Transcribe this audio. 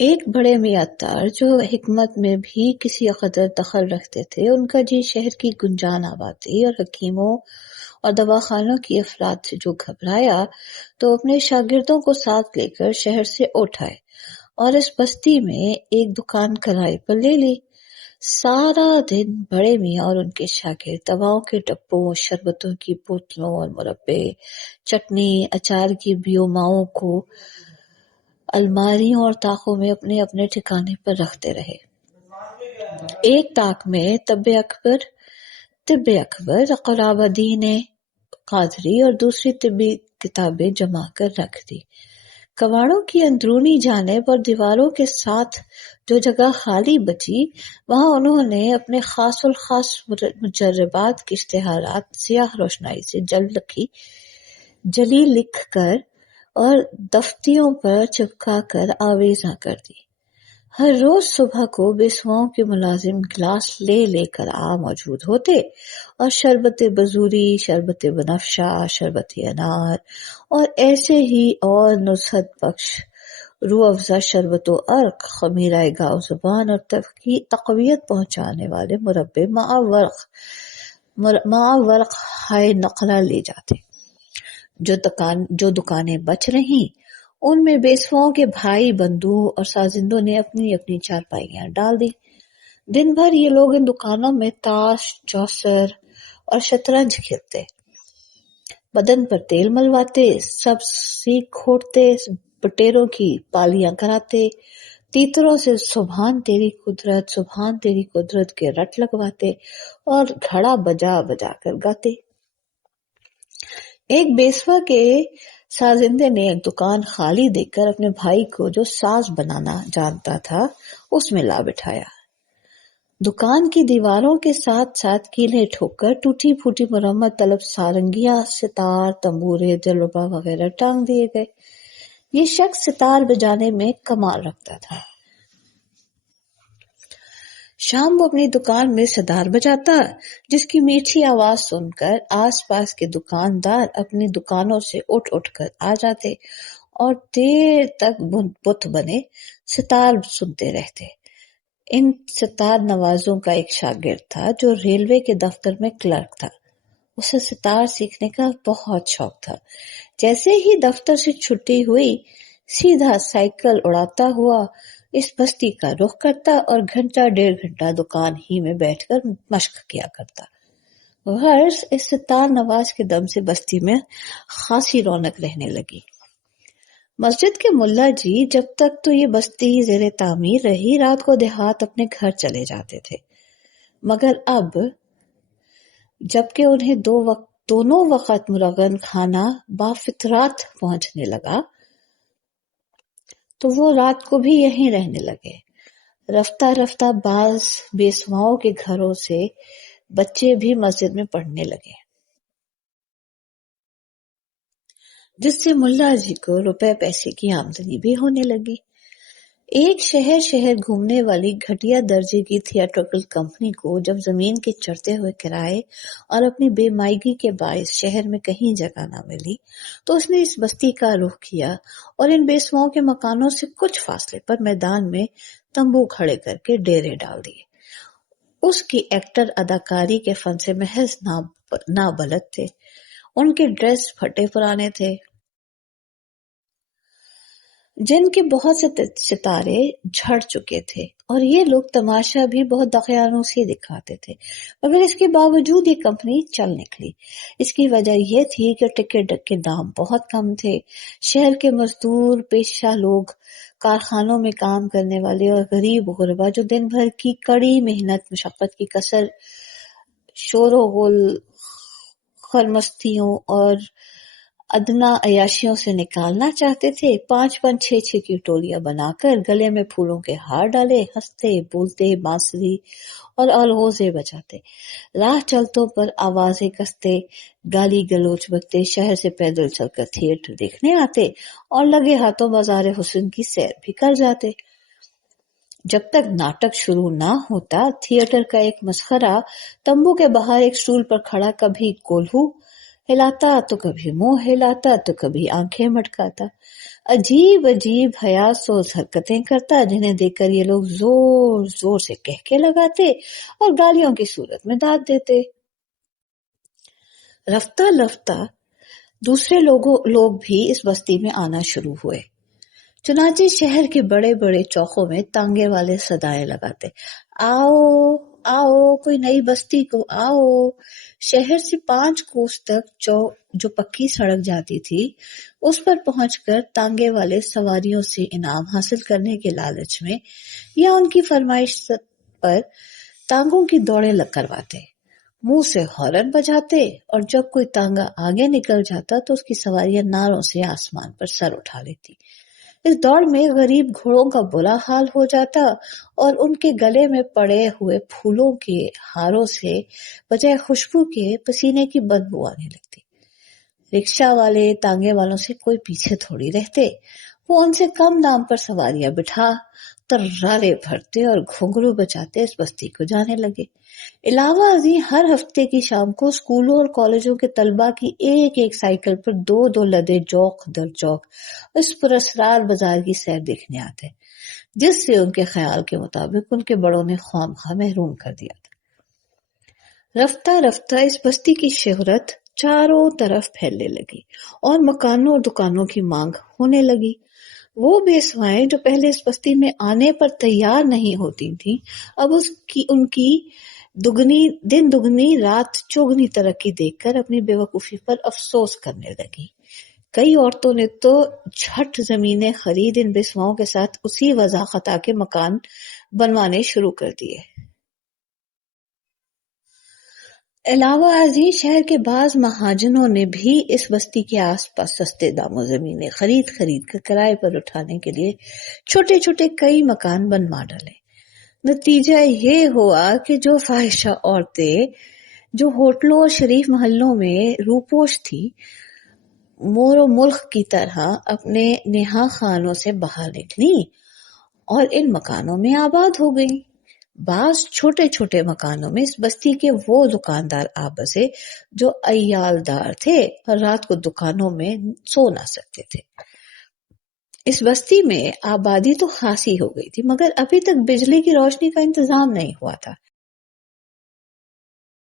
ایک بڑے میاں تار جو حکمت میں بھی کسی قدر دخل رکھتے تھے، ان کا جی شہر کی گنجان آبادی اور حکیموں اور دواخانوں کی افراد سے جو گھبرایا تو اپنے شاگردوں کو ساتھ لے کر شہر سے اٹھ آئے اور اس بستی میں ایک دکان کرائے پر لے لی۔ سارا دن بڑے میاں اور ان کے شاگرد دواؤں کے ڈبوں، شربتوں کی بوتلوں اور مربے، چٹنی، اچار کی بیوماؤں کو الماریوں اور طاقوں میں اپنے اپنے ٹھکانے پر رکھتے رہے۔ ایک طاق میں طب اکبر قرابہ دین قادری اور دوسری طبی کتابیں جمع کر رکھ دی۔ کواڑوں کی اندرونی جانب اور دیواروں کے ساتھ جو جگہ خالی بچی، وہاں انہوں نے اپنے خاص الخاص مجربات کے اشتہارات سیاہ روشنائی سے جلی لکھ کر اور دفتیوں پر چپکا کر آویزاں کر دی۔ ہر روز صبح کو بیسواؤں کے ملازم گلاس لے لے کر موجود ہوتے اور شربت بزوری، شربت بنفشہ، شربت انار اور ایسے ہی اور نصحت بخش روح افزا شربت و عرق، خمیرہ گاؤ زبان اور تقویت پہنچانے والے مربے مع ورق ہائے نقرہ لے جاتے۔ جو دکانیں بچ رہیں ان میں بیسواؤں کے بھائی بندو اور سازندوں نے اپنی اپنی چارپائیاں ڈال دی۔ دن بھر یہ لوگ ان دکانوں میں تاش، چوسر اور شطرنج کھیلتے، بدن پر تیل ملواتے، سبزی کھوٹتے، بٹیروں کی پالیاں کراتے، تیتروں سے سبحان تیری قدرت کے رٹ لگواتے اور گھڑا بجا بجا کر گاتے۔ ایک بیسوا کے سازندے نے ایک دکان خالی دیکھ کر اپنے بھائی کو جو ساز بنانا جانتا تھا اس میں لا بٹھایا۔ دکان کی دیواروں کے ساتھ ساتھ کیلیں ٹھوک کر ٹوٹی پھوٹی مرمت طلب سارنگیاں، ستار، تنبورے، دلربا وغیرہ ٹانگ دیے گئے۔ یہ شخص ستار بجانے میں کمال رکھتا تھا۔ شام وہ اپنی دکان میں ستار بجاتا، جس کی میٹھی آواز سن کر آس پاس کے دکاندار اپنی دکانوں سے اٹھ کر آ جاتے اور دیر تک بت بنے ستار سنتے رہتے۔ ان ستار نوازوں کا ایک شاگرد تھا جو ریلوے کے دفتر میں کلرک تھا۔ اسے ستار سیکھنے کا بہت شوق تھا۔ جیسے ہی دفتر سے چھٹی ہوئی، سیدھا سائیکل اڑاتا ہوا اس بستی کا رخ کرتا اور گھنٹہ ڈیڑھ گھنٹہ دکان ہی میں بیٹھ کر مشق کیا کرتا۔ غرض اس ستار نواز کے دم سے بستی میں خاصی رونق رہنے لگی۔ مسجد کے ملا جی جب تک تو یہ بستی زیر تعمیر رہی، رات کو دیہات اپنے گھر چلے جاتے تھے، مگر اب جبکہ انہیں دونوں وقت مرغن کھانا بافطرات پہنچنے لگا تو وہ رات کو بھی یہیں رہنے لگے۔ رفتہ رفتہ بعض بیسواؤں کے گھروں سے بچے بھی مسجد میں پڑھنے لگے، جس سے ملا جی کو روپے پیسے کی آمدنی بھی ہونے لگی۔ ایک شہر گھومنے والی گھٹیا درجے کی تھیاٹرکل کمپنی کو جب زمین کے چڑھتے ہوئے کرائے اور اپنی بے مائگی کے باعث شہر میں کہیں جگہ نہ ملی تو اس نے اس بستی کا رخ کیا اور ان بیسواؤں کے مکانوں سے کچھ فاصلے پر میدان میں تمبو کھڑے کر کے ڈیرے ڈال دیے۔ اس کی ایکٹر اداکاری کے فن سے محض نابلد تھے، ان کے ڈریس پھٹے پرانے تھے، جن کے بہت سے ستارے جھڑ چکے تھے، اور یہ لوگ تماشا بھی بہت دقیانوسی دکھاتے تھے، مگر اس کے باوجود یہ کمپنی چل نکلی۔ اس کی وجہ یہ تھی کہ ٹکٹ کے دام بہت کم تھے۔ شہر کے مزدور پیشہ لوگ، کارخانوں میں کام کرنے والے اور غریب غربا جو دن بھر کی کڑی محنت، مشقت کی کسر، شور و غل، خرمستیوں اور ادنا عیاشیوں سے نکالنا چاہتے تھے، 5 6 کی ٹولیاں بنا کر گلے میں پھولوں کے ہار ڈالے ہنستے بولتے بانسری اور الغوزے بجاتے، راہ چلتوں پر آوازیں کستے، گالی گلوچ بکتے، شہر سے پیدل چل کر تھیٹر دیکھنے آتے اور لگے ہاتھوں بازار حسن کی سیر بھی کر جاتے۔ جب تک ناٹک شروع نہ ہوتا، تھیٹر کا ایک مسخرہ تمبو کے باہر ایک سٹول پر کھڑا کبھی کولہو ہلاتا تو کبھی منہ ہلاتا تو کبھی آنکھیں مٹکاتا، عجیب عجیب حیات سوز حرکتیں کرتا جنہیں دیکھ کر یہ لوگ زور زور سے کہکے لگاتے اور گالیوں کی صورت میں داد دیتے۔ رفتہ رفتہ دوسرے لوگ بھی اس بستی میں آنا شروع ہوئے۔ چنانچہ شہر کے بڑے بڑے چوکوں میں تانگے والے صدائیں لگاتے، آؤ آؤ کوئی نئی بستی کو آؤ۔ شہر سے 5 کوس تک جو پکی سڑک جاتی تھی اس پر پہنچ کر تانگے والے سواریوں سے انعام حاصل کرنے کے لالچ میں یا ان کی فرمائش پر تانگوں کی دوڑیں کرواتے، منہ سے ہارن بجاتے، اور جب کوئی تانگا آگے نکل جاتا تو اس کی سواریاں نعروں سے آسمان پر سر اٹھا لیتی۔ اس دوڑ میں غریب گھوڑوں کا برا حال ہو جاتا اور ان کے گلے میں پڑے ہوئے پھولوں کے ہاروں سے بجائے خوشبو کے پسینے کی بدبو آنے لگتی۔ رکشہ والے تانگے والوں سے کوئی پیچھے تھوڑی رہتے، وہ ان سے کم دام پر سواریاں بٹھا ترارے بھرتے اور گھنگرو بجاتے اس بستی کو جانے لگے۔ علاوہ ازیں ہر ہفتے کی شام کو اسکولوں اور کالجوں کے طلباء کی ایک ایک سائیکل پر 2 لدے چوک در چوک اس پراسرار بازار کی سیر دیکھنے آتے، جس سے ان کے خیال کے مطابق ان کے بڑوں نے خواہ محروم کر دیا تھا۔ رفتہ رفتہ اس بستی کی شہرت چاروں طرف پھیلنے لگی اور مکانوں اور دکانوں کی مانگ ہونے لگی۔ وہ بیسوائیں جو پہلے اس بستی میں آنے پر تیار نہیں ہوتی تھیں، اب ان کی دن دگنی رات چوگنی ترقی دیکھ کر اپنی بے وقوفی پر افسوس کرنے لگی۔ کئی عورتوں نے تو جھٹ زمینیں خرید ان بیسواؤں کے ساتھ اسی وضاحت کے مکان بنوانے شروع کر دیے۔ علاوہ ازیں شہر کے بعض مہاجنوں نے بھی اس بستی کے آس پاس سستے داموں زمینیں خرید کر کرائے پر اٹھانے کے لیے چھوٹے چھوٹے کئی مکان بنوا ڈالے۔ نتیجہ یہ ہوا کہ جو فاحشہ عورتیں جو ہوٹلوں اور شریف محلوں میں روپوش تھی، مور و ملک کی طرح اپنے نہا خانوں سے باہر نکلی اور ان مکانوں میں آباد ہو گئی۔ بعض چھوٹے چھوٹے مکانوں میں اس بستی کے وہ دکاندار آ بسے جو عیالدار تھے اور رات کو دکانوں میں سو نہ سکتے تھے۔ اس بستی میں آبادی تو خاصی ہو گئی تھی، مگر ابھی تک بجلی کی روشنی کا انتظام نہیں ہوا تھا۔